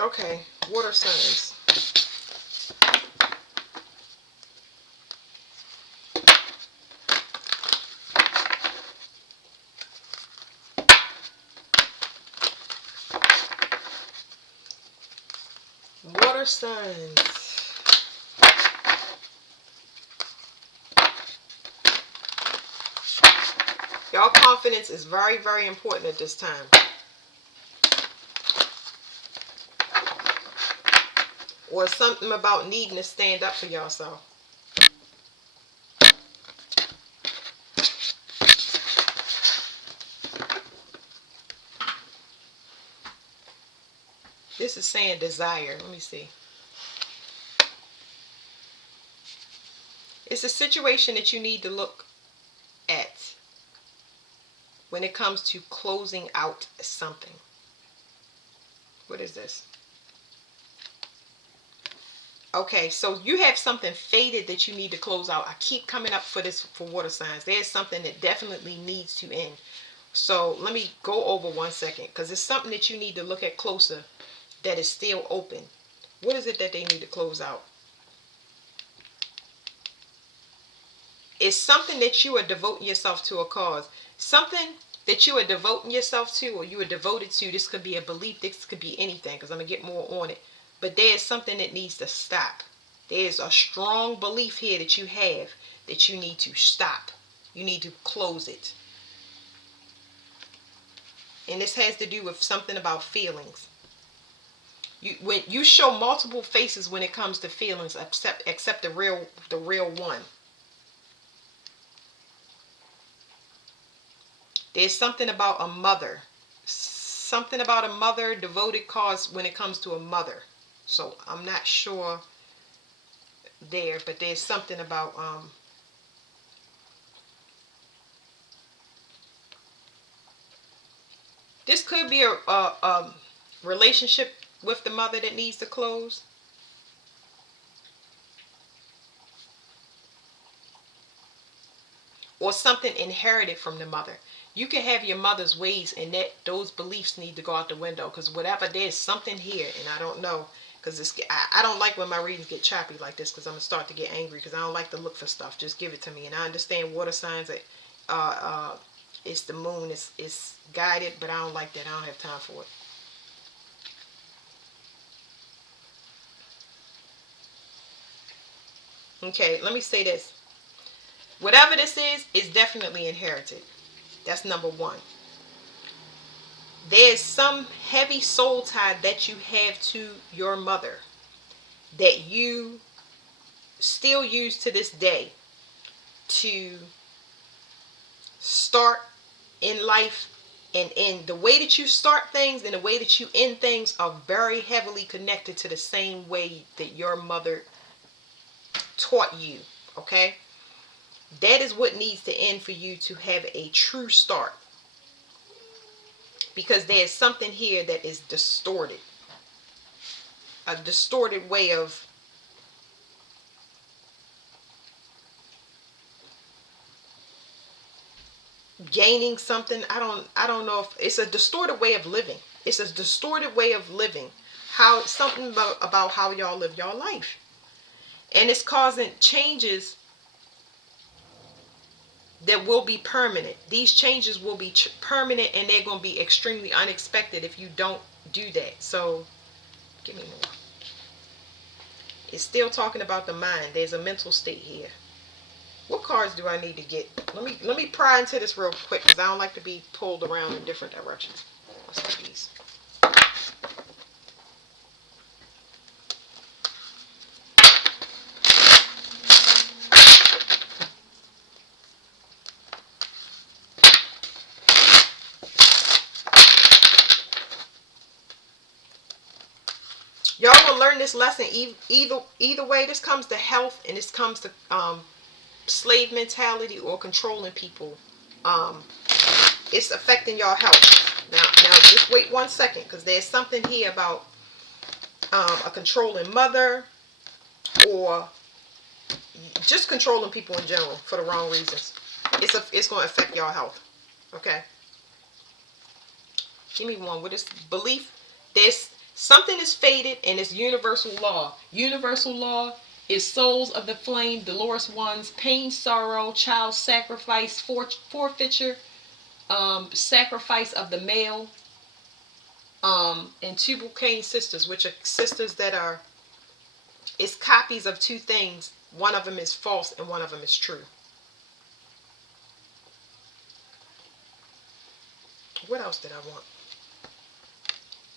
Okay, water signs. Water signs. Y'all confidence is very, very important at this time. Or something about needing to stand up for yourself. This is saying desire. Let me see. It's a situation that you need to look at when it comes to closing out something. What is this? Okay, so you have something faded that you need to close out. I keep coming up for this for water signs. There's something that definitely needs to end. So let me go over 1 second, because it's something that you need to look at closer that is still open. What is it that they need to close out? It's something that you are devoting yourself to a cause. Something that you are devoting yourself to, or you are devoted to. This could be a belief. This could be anything, because I'm going to get more on it. But there's something that needs to stop. There's a strong belief here that you have that you need to stop. You need to close it. And this has to do with something about feelings. When you show multiple faces when it comes to feelings, except the real one. There's something about a mother. Something about a mother, devoted cause when it comes to a mother. So I'm not sure there, but there's something about this could be a relationship with the mother that needs to close. Or something inherited from the mother. You can have your mother's ways, and that those beliefs need to go out the window, because whatever, there's something here, and I don't know, because I don't like when my readings get choppy like this, because I'm gonna start to get angry, because I don't like to look for stuff. Just give it to me. And I understand water signs that it's the moon, it's guided, but I don't like that. I don't have time for it. Okay, let me say this. Whatever this is definitely inherited. That's number one. There's some heavy soul tie that you have to your mother that you still use to this day to start in life. And in the way that you start things and the way that you end things are very heavily connected to the same way that your mother taught you. Okay? That is what needs to end for you to have a true start. Because there's something here that is distorted. A distorted way of gaining something. I don't know if it's a distorted way of living. It's a distorted way of living. How something about how y'all live your life. And it's causing changes that will be permanent. These changes will be permanent, and they're going to be extremely unexpected if you don't do that. So, give me more. It's still talking about the mind. There's a mental state here. What cards do I need to get? Let me pry into this real quick, because I don't like to be pulled around in different directions. Let's do these. Y'all will learn this lesson either way. This comes to health, and this comes to slave mentality or controlling people. It's affecting your health. Now just wait 1 second, because there's something here about a controlling mother, or just controlling people in general for the wrong reasons. It's going to affect your health. Okay. Give me one. With this belief, there's Something is fated, and it's universal law. Universal law is souls of the flame, dolorous ones, pain, sorrow, child sacrifice, forfeiture, sacrifice of the male, and tubal-cain sisters, which are sisters that are, it's copies of two things. One of them is false and one of them is true. What else did I want?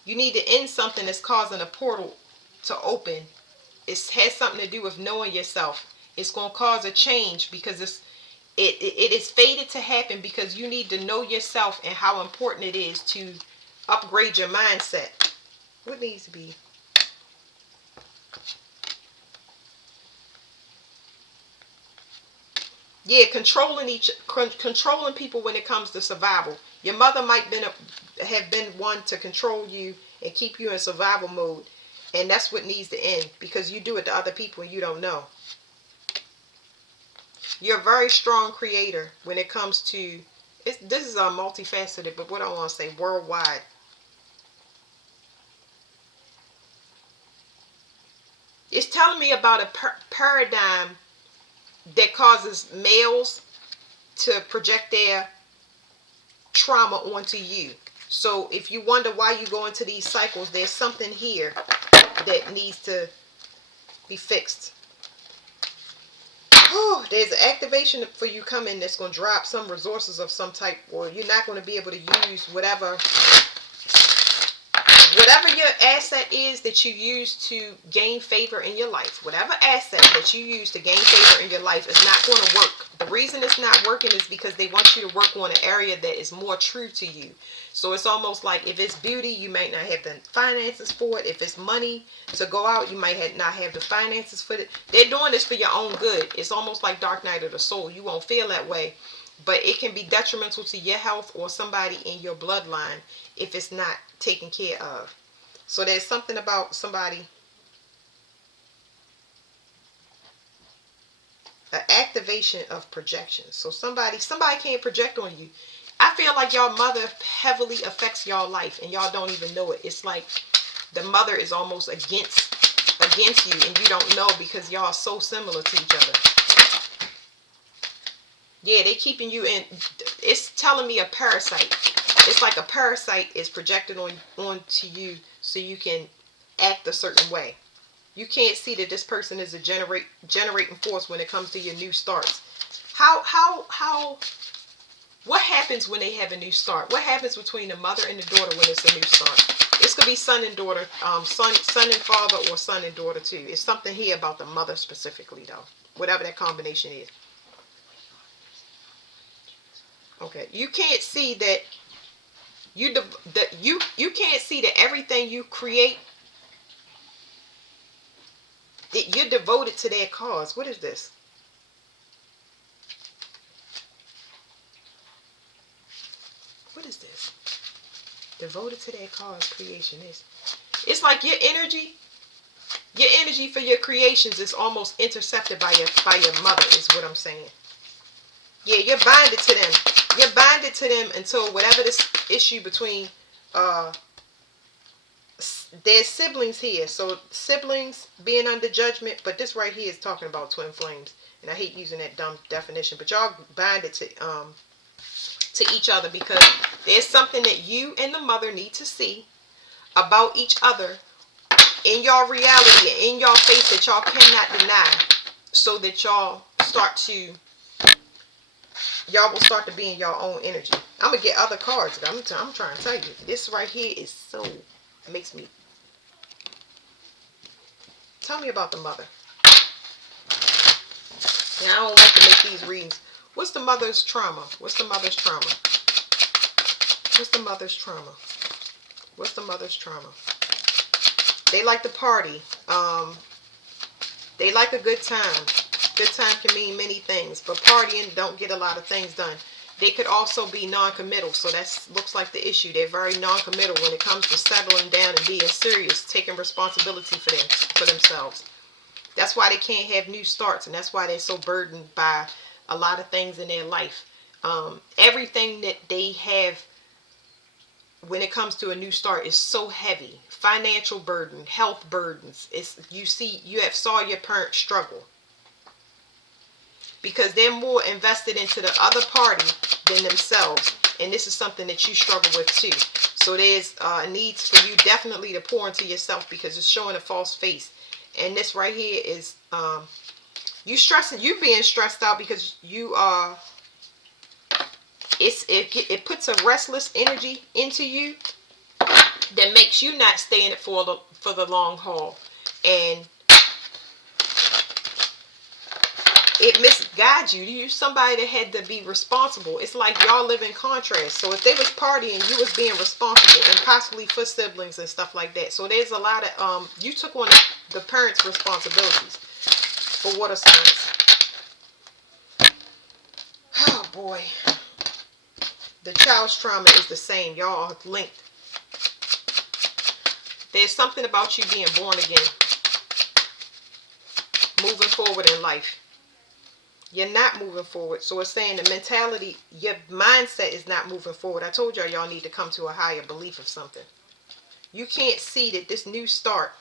You need to end something that's causing a portal to open. It has something to do with knowing yourself. It's going to cause a change because it is fated to happen because you need to know yourself and how important it is to upgrade your mindset. What needs to be? Yeah, controlling people when it comes to survival. Your mother might have been one to control you and keep you in survival mode, and that's what needs to end because you do it to other people and you don't know. You're a very strong creator when it comes to this is a multifaceted, but what I want to say, worldwide. It's telling me about a paradigm that causes males to project their trauma onto you. So if you wonder why you go into these cycles, there's something here that needs to be fixed. Oh, there's an activation for you coming that's going to drop some resources of some type, or you're not going to be able to use whatever your asset is that you use to gain favor in your life. Whatever asset that you use to gain favor in your life is not going to work. The reason it's not working is because they want you to work on an area that is more true to you. So it's almost like if it's beauty, you might not have the finances for it. If it's money to go out, you might not have the finances for it. They're doing this for your own good. It's almost like Dark Night of the Soul. You won't feel that way, but it can be detrimental to your health or somebody in your bloodline if it's not taken care of. So there's something about somebody, an activation of projection. So somebody can't project on you. I feel like y'all mother heavily affects y'all life and y'all don't even know it. It's like the mother is almost against you and you don't know because y'all are so similar to each other. Yeah, they keeping you in. It's telling me a parasite. It's like a parasite is projected onto you so you can act a certain way. You can't see that this person is a generating force when it comes to your new starts. What happens when they have a new start? What happens between the mother and the daughter when it's a new start? This could be son and daughter, son and father, or son and daughter too. It's something here about the mother specifically though. Whatever that combination is. Okay, you can't see that you can't see that everything you create, that you're devoted to their cause. What is this? What is this? Devoted to their cause, creation is. It's like your energy for your creations is almost intercepted by your mother, is what I'm saying. Yeah, you're binded to them. You're binded to them until whatever this issue between there's siblings here. So siblings being under judgment, but this right here is talking about twin flames. And I hate using that dumb definition, but y'all binded to each other because there's something that you and the mother need to see about each other in your reality, in your face, that y'all cannot deny, so that y'all will start to be in your own energy. I'm gonna get other cards. I'm trying to tell you, this right here is so, it makes me. Tell me about the mother. Yeah, I don't like to make these readings. What's the mother's trauma? What's the mother's trauma? What's the mother's trauma? What's the mother's trauma? They like to party. They like a good time. Good time can mean many things, but partying don't get a lot of things done. They could also be non-committal, so that looks like the issue. They're very non-committal when it comes to settling down and being serious, taking responsibility for themselves. That's why they can't have new starts, and that's why they're so burdened by a lot of things in their life. Everything that they have when it comes to a new start is so heavy. Financial burden, health burdens. You have saw your parents struggle because they're more invested into the other party than themselves, and this is something that you struggle with too. So there's a need for you definitely to pour into yourself because it's showing a false face. And this right here is you being stressed out because you are. It puts a restless energy into you that makes you not stay in it for the long haul, and it misguides you. You're somebody that had to be responsible. It's like y'all live in contrast. So if they was partying, you was being responsible, and possibly for siblings and stuff like that. So there's a lot of you took on the parents' responsibilities for water signs. Oh boy, the child's trauma is the same. Y'all are linked. There's something about you being born again, moving forward in life. You're not moving forward. So it's saying the mentality, your mindset is not moving forward. I told y'all need to come to a higher belief of something. You can't see that this new start.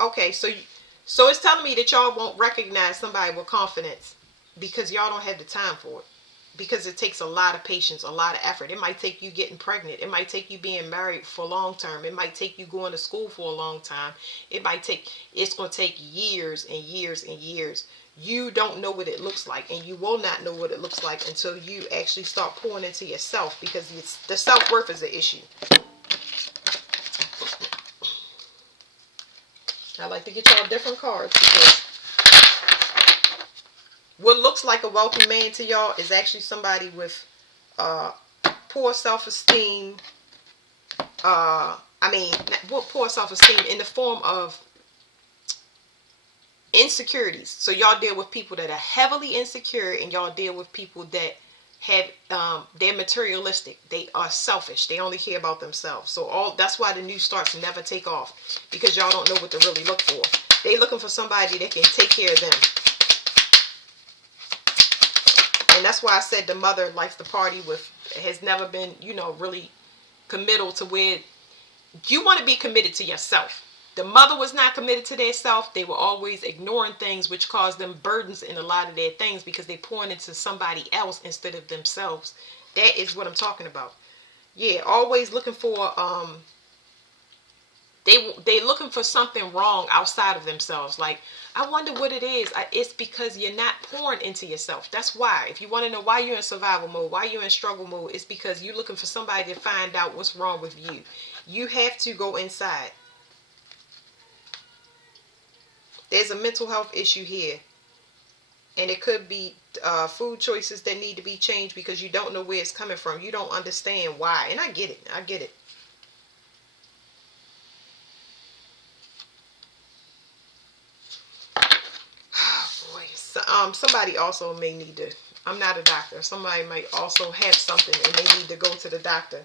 Okay, so it's telling me that y'all won't recognize somebody with confidence because y'all don't have the time for it. Because it takes a lot of patience, a lot of effort. It might take you getting pregnant. It might take you being married for long term. It might take you going to school for a long time. It's going to take years and years and years. You don't know what it looks like, and you will not know what it looks like until you actually start pouring into yourself, because the self-worth is an issue. I like to get y'all different cards because what looks like a wealthy man to y'all is actually somebody with poor self-esteem. Poor self-esteem in the form of insecurities. So y'all deal with people that are heavily insecure, and y'all deal with people that have they're materialistic. They are selfish. They only care about themselves. So that's why the new starts never take off, because y'all don't know what to really look for. They looking for somebody that can take care of them. And that's why I said the mother likes to party has never been, really committal to where you want to be committed to yourself. The mother was not committed to their self. They were always ignoring things, which caused them burdens in a lot of their things because they pouring into somebody else instead of themselves. That is what I'm talking about. Yeah, always looking for they looking for something wrong outside of themselves. Like, I wonder what it is. It's because you're not pouring into yourself. That's why. If you want to know why you're in survival mode, why you're in struggle mode, it's because you're looking for somebody to find out what's wrong with you. You have to go inside. There's a mental health issue here. And it could be food choices that need to be changed because you don't know where it's coming from. You don't understand why. And I get it. I get it. Boy, so, somebody also may need to. I'm not a doctor. Somebody might also have something and they need to go to the doctor.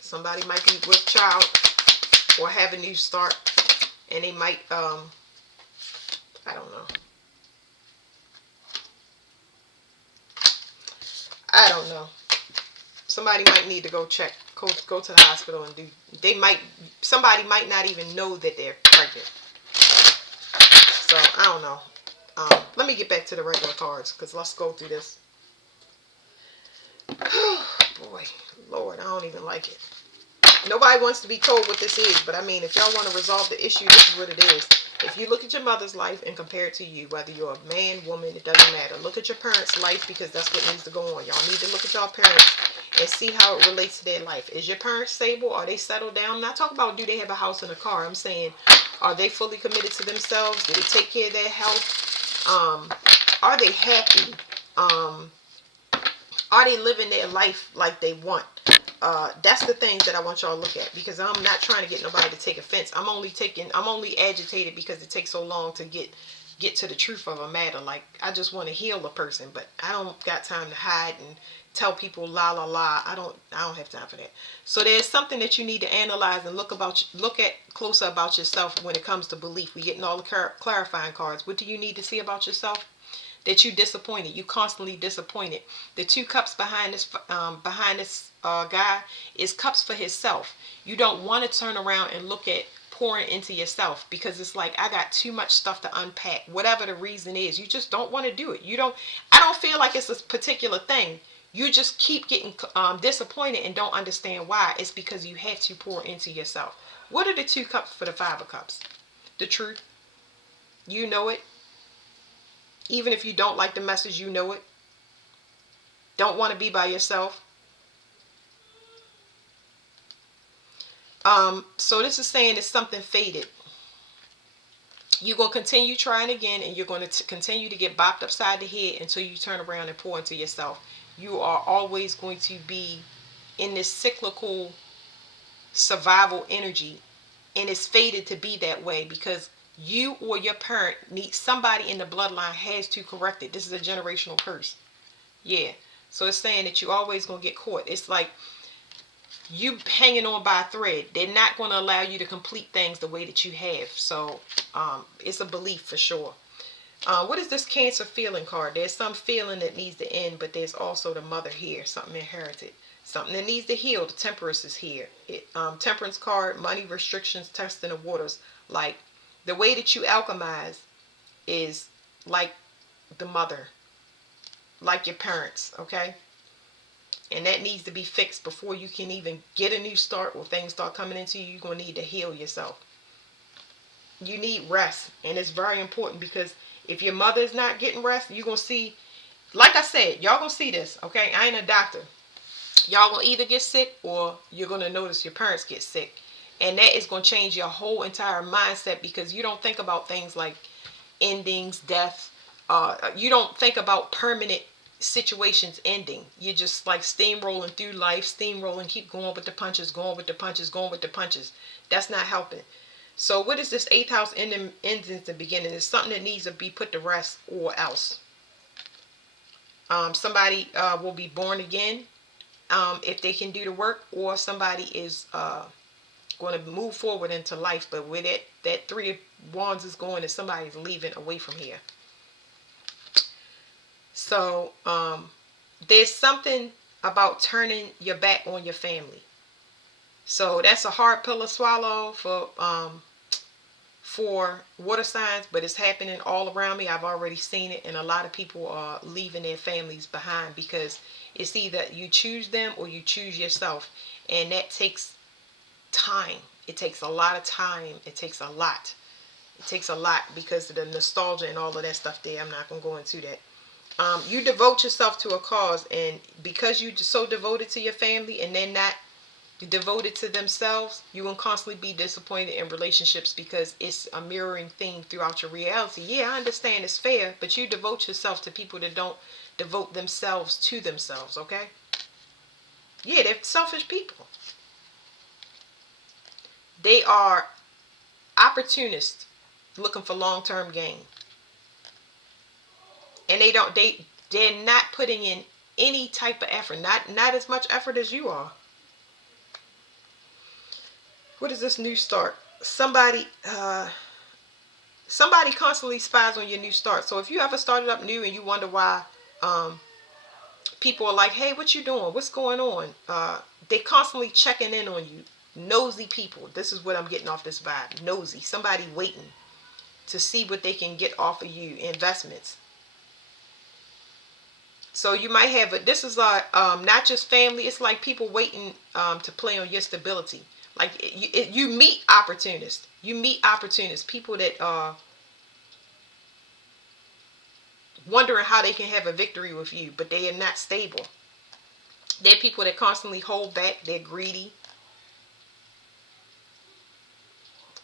Somebody might be with child or have a new start, and they might I don't know. I don't know. Somebody might need to go check, go to the hospital and do. Somebody might not even know that they're pregnant. So I don't know. Let me get back to the regular cards because let's go through this. Boy, Lord, I don't even like it. Nobody wants to be told what this is, but I mean, if y'all want to resolve the issue, this is what it is. If you look at your mother's life and compare it to you, whether you're a man, woman, it doesn't matter. Look at your parents' life because that's what needs to go on. Y'all need to look at y'all parents and see how it relates to their life. Is your parents stable? Are they settled down? I'm not talking about do they have a house and a car. I'm saying, are they fully committed to themselves? Do they take care of their health? Are they happy? Are they living their life like they want? That's the things that I want y'all to look at, because I'm not trying to get nobody to take offense. I'm only agitated because it takes so long to get to the truth of a matter. Like, I just want to heal a person, but I don't got time to hide and tell people la la la. I don't have time for that. So there's something that you need to analyze and look at closer about yourself when it comes to belief. We're getting all the clarifying cards. What do you need to see about yourself? that you disappointed. You constantly disappointed. The 2 cups behind this guy is cups for himself. You don't want to turn around and look at pouring into yourself, because it's like, I got too much stuff to unpack. Whatever the reason is, you just don't want to do it. I don't feel like it's a particular thing. You just keep getting disappointed and don't understand why. It's because you have to pour into yourself. What are the 2 cups for the 5 of cups? The truth. You know it. Even if you don't like the message, you know it. Don't want to be by yourself. So this is saying it's something faded. You're going to continue trying again, and you're going to continue to get bopped upside the head until you turn around and pour into yourself. You are always going to be in this cyclical survival energy, and it's fated to be that way because you or your parent needs, somebody in the bloodline has to correct it. This is a generational curse. Yeah. So it's saying that you always going to get caught. It's like you hanging on by a thread. They're not going to allow you to complete things the way that you have. So it's a belief for sure. What is this Cancer feeling card? There's some feeling that needs to end, but there's also the mother here. Something inherited. Something that needs to heal. The Temperance is here. Temperance card, money restrictions, testing the waters. Like, the way that you alchemize is like the mother. Like your parents, okay? And that needs to be fixed before you can even get a new start or things start coming into you. You're going to need to heal yourself. You need rest. And it's very important, because if your mother is not getting rest, you're going to see, like I said, y'all going to see this, okay? I ain't a doctor. Y'all going to either get sick or you're going to notice your parents get sick. And that is going to change your whole entire mindset, because you don't think about things like endings, death. You don't think about permanent situations ending. You're just like steamrolling through life, steamrolling, keep going with the punches, going with the punches, going with the punches. That's not helping. So what is this 8th house ending at the beginning? It's something that needs to be put to rest, or else. Somebody will be born again if they can do the work, or somebody is going to move forward into life. But where that 3 of Wands is going, is somebody's leaving away from here. So there's something about turning your back on your family. So that's a hard pill to swallow for water signs, but it's happening all around me. I've already seen it, and a lot of people are leaving their families behind, because it's either you choose them or you choose yourself, and that takes time. It takes a lot of time. It takes a lot. It takes a lot because of the nostalgia and all of that stuff there. I'm not going to go into that. You devote yourself to a cause, and because you're so devoted to your family and they're not devoted to themselves, you will constantly be disappointed in relationships, because it's a mirroring theme throughout your reality. Yeah, I understand it's fair, but you devote yourself to people that don't devote themselves to themselves, okay? Yeah, they're selfish people. They are opportunists looking for long-term gain. And they're not putting in any type of effort, not as much effort as you are. What is this new start? Somebody constantly spies on your new start. So if you ever started up new and you wonder why people are like, hey, what you doing? What's going on? They constantly checking in on you. Nosy people. This is what I'm getting off this vibe. Nosy. Somebody waiting to see what they can get off of you. Investments. So you might have this is like not just family. It's like people waiting to play on your stability. Like you meet opportunists. You meet opportunists. People that are wondering how they can have a victory with you, but they are not stable. They're people that constantly hold back. They're greedy.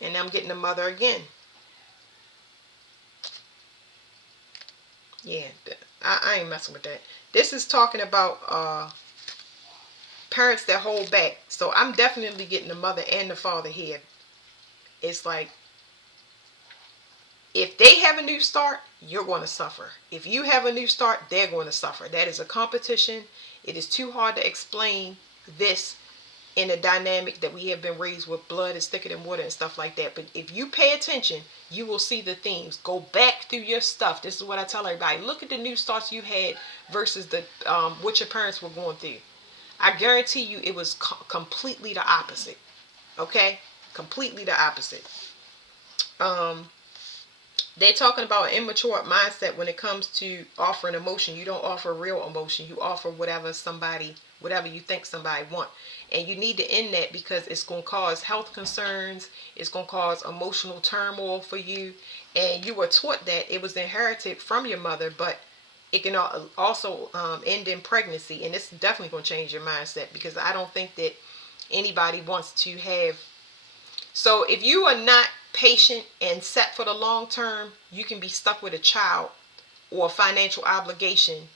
And I'm getting the mother again. Yeah, I ain't messing with that. This is talking about parents that hold back. So I'm definitely getting the mother and the father here. It's like, if they have a new start, you're going to suffer. If you have a new start, they're going to suffer. That is a competition. It is too hard to explain this in a dynamic that we have been raised with. Blood is thicker than water and stuff like that. But if you pay attention, you will see the themes. Go back through your stuff. This is what I tell everybody. Look at the new starts you had versus the what your parents were going through. I guarantee you it was completely the opposite. Okay? Completely the opposite. Um, they're talking about an immature mindset when it comes to offering emotion. You don't offer real emotion. You offer whatever you think somebody want. And you need to end that, because it's going to cause health concerns. It's going to cause emotional turmoil for you. And you were taught that it was inherited from your mother, but it can also end in pregnancy. And it's definitely going to change your mindset, because I don't think that anybody wants to have. So if you are not patient and set for the long term, you can be stuck with a child or a financial obligation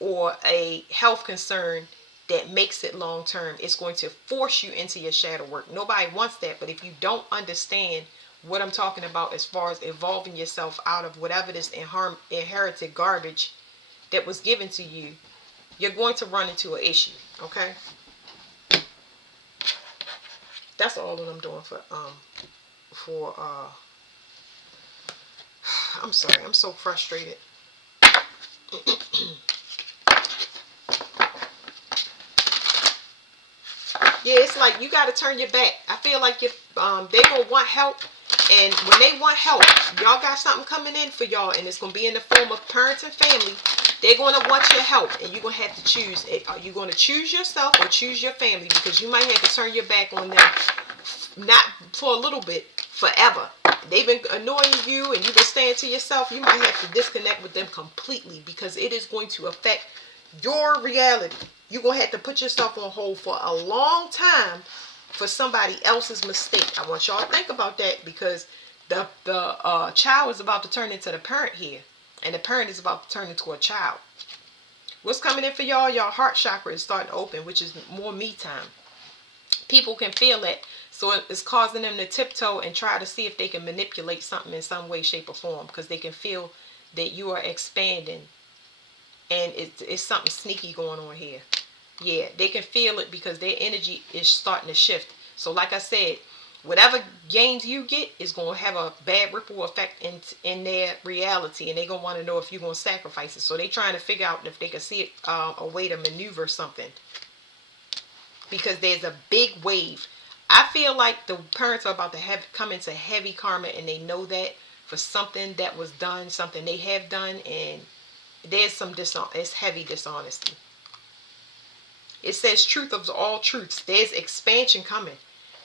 or a health concern that makes it long term. It's going to force you into your shadow work. Nobody wants that. But if you don't understand what I'm talking about as far as evolving yourself out of whatever this inherited garbage that was given to you, you're going to run into an issue. Okay? That's all that I'm doing for I'm sorry, I'm so frustrated. Yeah, it's like you got to turn your back. I feel like if they gonna want help, and when they want help, y'all got something coming in for y'all, and it's gonna be in the form of parents and family. They're gonna want your help, and you're gonna have to choose. Are you gonna choose yourself or choose your family? Because you might have to turn your back on them, not for a little bit, forever. They've been annoying you, and you've been staying to yourself. You might have to disconnect with them completely, because it is going to affect your reality. You're going to have to put yourself on hold for a long time for somebody else's mistake. I want y'all to think about that, because the child is about to turn into the parent here, and the parent is about to turn into a child. What's coming in for y'all? Y'all heart chakra is starting to open, which is more me time. People can feel it, so it's causing them to tiptoe and try to see if they can manipulate something in some way, shape, or form, because they can feel that you are expanding, and it's something sneaky going on here. Yeah, they can feel it because their energy is starting to shift. So like I said, whatever gains you get is going to have a bad ripple effect in their reality, and they're going to want to know if you're going to sacrifice it. So they're trying to figure out if they can see it, a way to maneuver something, because there's a big wave. I feel like the parents are about to come into heavy karma, and they know that, for something that was done, something they have done, and there's some it's heavy dishonesty. It says truth of all truths. There's expansion coming.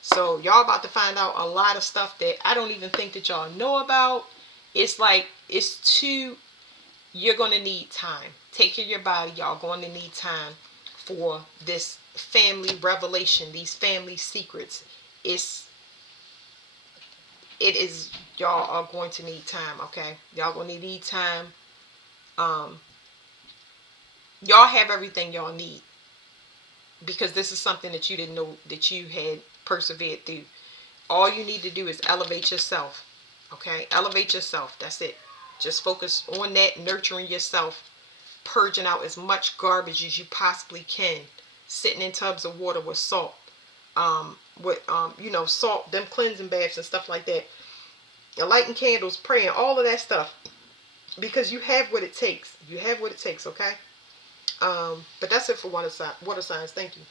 So y'all about to find out a lot of stuff that I don't even think that y'all know about. It's like, you're going to need time. Take care of your body. Y'all going to need time for this family revelation, these family secrets. It is, y'all are going to need time, okay? Y'all going to need time. Y'all have everything y'all need, because this is something that you didn't know that you had persevered through. All you need to do is elevate yourself. Okay? Elevate yourself. That's it. Just focus on that, nurturing yourself, purging out as much garbage as you possibly can, sitting in tubs of water with salt. Salt, them cleansing baths and stuff like that. Lighting candles, praying, all of that stuff. Because you have what it takes. You have what it takes, okay? But that's it for water signs. Thank you.